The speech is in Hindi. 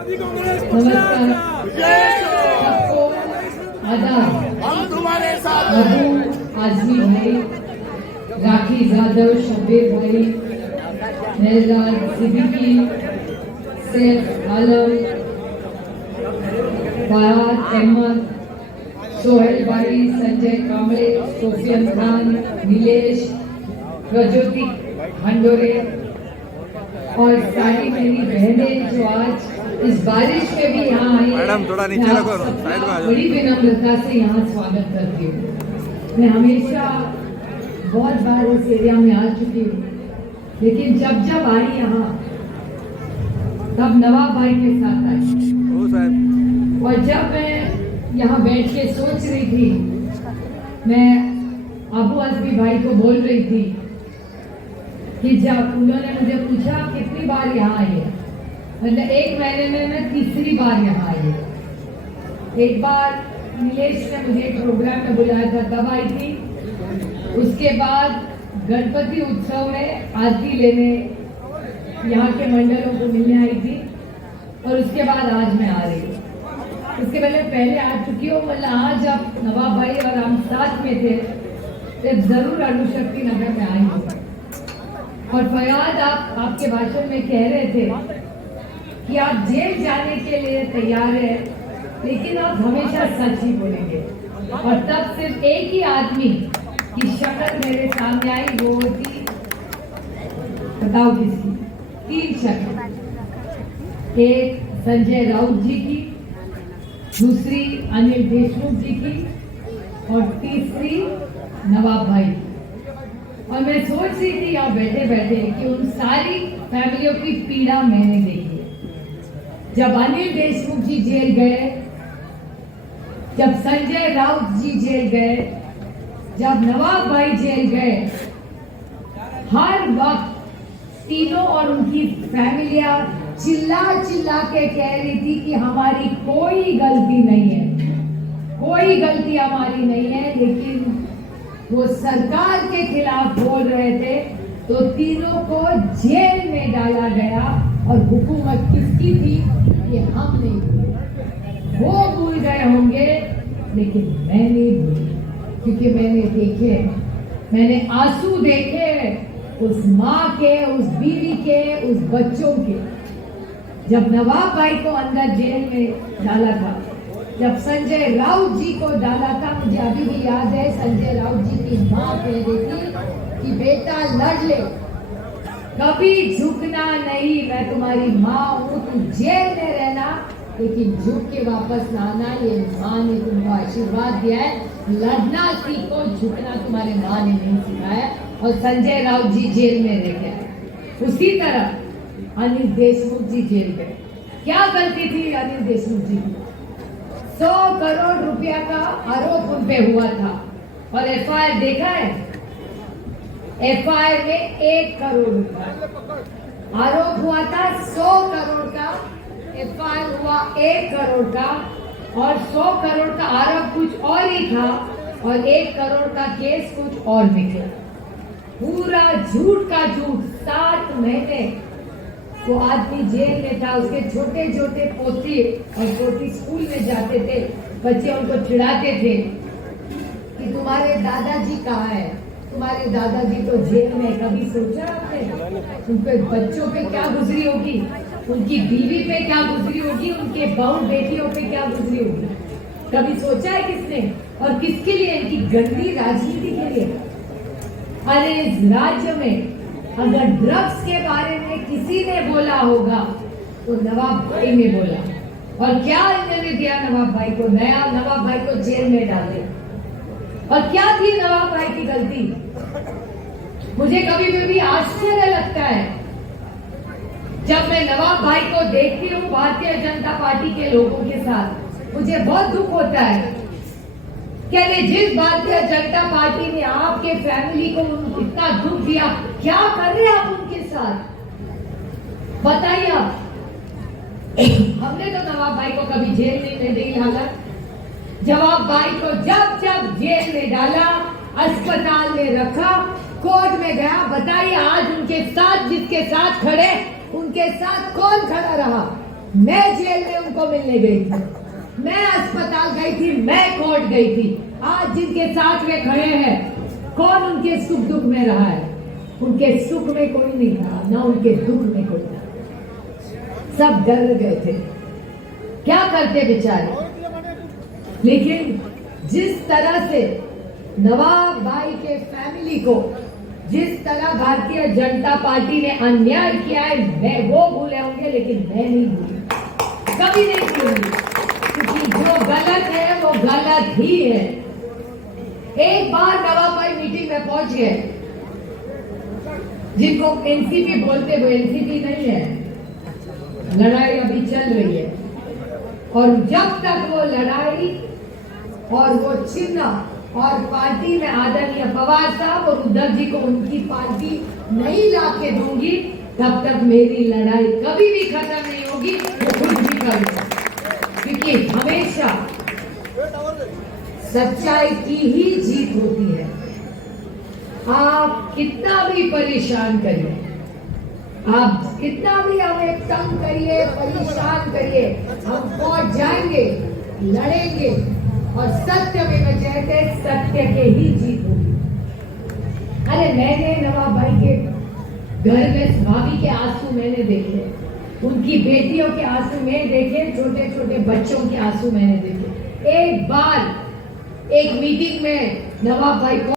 नमस्कार सबको, आदाब। हम तुम्हारे साथ अबू आजमी भाई, राखी जाधव, शब्बीर भाई, मेहरजाद सिद्दीकी, सैफ आलम, फरहाद अहमद, सोहेल भाई, संजय कांबळे, सोफियन खान, नीलेश, प्रज्योति भंडोरे और सारी मेरी बहनें जो आज इस बारिश में भी यहाँ आई, मैडम थोड़ा नीचे रखो, साइड में आ जाओ। बड़ी विनम्रता से यहाँ स्वागत करती हूँ। मैं हमेशा बहुत बार इस एरिया में आ चुकी हूँ, लेकिन जब जब आई यहाँ तब नवाब भाई के साथ आई। ओ साहब, और जब मैं यहाँ बैठ के सोच रही थी, मैं अबू आजमी भाई को बोल रही थी कि जब उन्होंने मुझे पूछा कितनी बार यहाँ आई है, मतलब 1 महीने में मैं 3री बार यहाँ आई है। एक बार नीलेश ने मुझे एक प्रोग्राम में बुलाया था, तब आई थी। उसके बाद गणपति उत्सव में आरती लेने यहाँ के मंडलों को मिलने आई थी, और उसके बाद आज मैं आ रही हूँ। उसके पहले आ चुकी हूँ, मतलब आज जब नवाब भाई और हम साथ में थे तब जरूर अणुशक्ति नगर में आई हूँ। और फयाद, आप आपके भाषण में कह रहे थे कि आप जेल जाने के लिए तैयार है, लेकिन आप हमेशा सच ही बोलेंगे। और तब सिर्फ एक ही आदमी की शक्ल मेरे सामने आई, वो थी, बताओ किसकी? 3 शक्ल। एक संजय राउत जी की, दूसरी अनिल देशमुख जी की, और तीसरी नवाब भाई। और मैं सोच रही थी यहाँ बैठे बैठे कि उन सारी फैमिलियों की पीड़ा मैंने देखी है। जब अनिल देशमुख जी जेल गए, जब संजय राउत जी जेल गए, जब नवाब भाई जेल गए, हर वक्त तीनों और उनकी फैमिलियां चिल्ला चिल्ला के कह रही थी कि हमारी कोई गलती नहीं है, कोई गलती हमारी नहीं है। लेकिन वो सरकार के खिलाफ बोल रहे थे, तो तीनों को जेल में डाला गया। और हुकूमत किसकी थी ये हम नहीं भूले, वो भूल गए होंगे, लेकिन मैं नहीं भूली, क्योंकि मैंने देखे, मैंने आंसू देखे उस माँ के, उस बीवी के, उस बच्चों के। जब नवाब भाई को अंदर जेल में डाला था, जब संजय राउत जी को डाला था, मुझे अभी भी याद है, संजय राउत जी की माँ कह रही थी कि बेटा लड़ ले, कभी झुकना नहीं, मैं तुम्हारी माँ हूँ, तुम जेल में रहना, लेकिन झुक के वापस ना आना। ये माँ ने तुमको आशीर्वाद दिया है, लड़ना सीखो, झुकना तुम्हारे माँ ने नहीं सिखाया। और संजय राउत जी जेल में रह गए। उसी तरह अनिल देशमुख जी जेल गए। क्या गलती थी अनिल देशमुख जी की? 100 करोड़ रुपया का आरोप उन पे हुआ था, और एफआईआर देखा है? एफआईआर में 1 करोड़ रुपया आरोप हुआ था, 100 करोड़ का एफआईआर हुआ 1 करोड़ का, और 100 करोड़ का आरोप कुछ और ही था, और 1 करोड़ का केस कुछ और निकला। पूरा झूठ का झूठ। 7 महीने वो आदमी जेल में था, उसके छोटे छोटे पोती और पोती स्कूल में जाते थे, बच्चे उनको चिढ़ाते थे कि तुम्हारे दादाजी कहाँ है, तुम्हारे दादाजी तो जेल में। कभी सोचा आपने उन पे बच्चों पे क्या गुजरी होगी, उनकी बीवी पे क्या गुजरी होगी, उनके बहू बेटियों पे क्या गुजरी होगी? कभी सोचा है किसने? और किसके लिए? इनकी गंदी राजनीति के लिए। अरे इस राज्य में अगर ड्रग्स के बारे में किसी ने बोला होगा तो नवाब भाई ने बोला। और क्या इन्होंने दिया नवाब भाई को? नया नवाब भाई को जेल में डाले। और क्या थी नवाब भाई की गलती? मुझे कभी कभी आश्चर्य लगता है जब मैं नवाब भाई को देखती हूँ भारतीय जनता पार्टी के लोगों के साथ, मुझे बहुत दुख होता है कि जिस भारतीय जनता पार्टी ने आपके फैमिली को इतना दुख दिया, क्या कर रहे हैं आप उनके साथ? बताइए आप। हमने तो नवाब भाई को कभी जेल में नहीं डाला। जवाब भाई को जब जब जेल में डाला, अस्पताल में रखा, कोर्ट में गया, बताइए आज उनके साथ जिसके साथ खड़े, उनके साथ कौन खड़ा रहा? मैं जेल में उनको मिलने गई थी, मैं अस्पताल गई थी, मैं कोर्ट गई थी। आज जिनके साथ वे खड़े हैं, कौन उनके सुख दुख में रहा है? उनके सुख में कोई नहीं था, ना उनके दुख में कोई था। सब डर गए थे, क्या करते बेचारे। लेकिन जिस तरह से नवाब भाई के फैमिली को, जिस तरह भारतीय जनता पार्टी ने अन्याय किया है, मैं वो भूले होंगे, लेकिन मैं नहीं भूली, कभी नहीं भूलूंगी, क्योंकि जो गलत है वो गलत ही है। एक बार नवाब भाई मीटिंग में पहुंच गए, जिनको एनसीपी बोलते हुए, एनसीपी नहीं है, लड़ाई अभी चल रही है, और जब तक वो लड़ाई और वो चिन्ह और पार्टी में आदरणीय पवार साहब और उद्धव जी को उनकी पार्टी नहीं ला के दूंगी, तब तक मेरी लड़ाई कभी भी खत्म नहीं होगी। वो खुद भी करूंगा, क्योंकि हमेशा सच्चाई की ही जीत होती है। आप कितना भी परेशान करिए, आप कितना भी हमें तंग करिए, परेशान करिए, हम पहुंच जाएंगे, लड़ेंगे, और सत्य में जयते, सत्य के ही जीत होगी। अरे मैंने नवाब भाई के घर में भाभी के आंसू मैंने देखे, उनकी बेटियों के आंसू मैंने देखे, छोटे छोटे बच्चों के आंसू मैंने देखे। एक बार एक मीटिंग में नवाब भाई को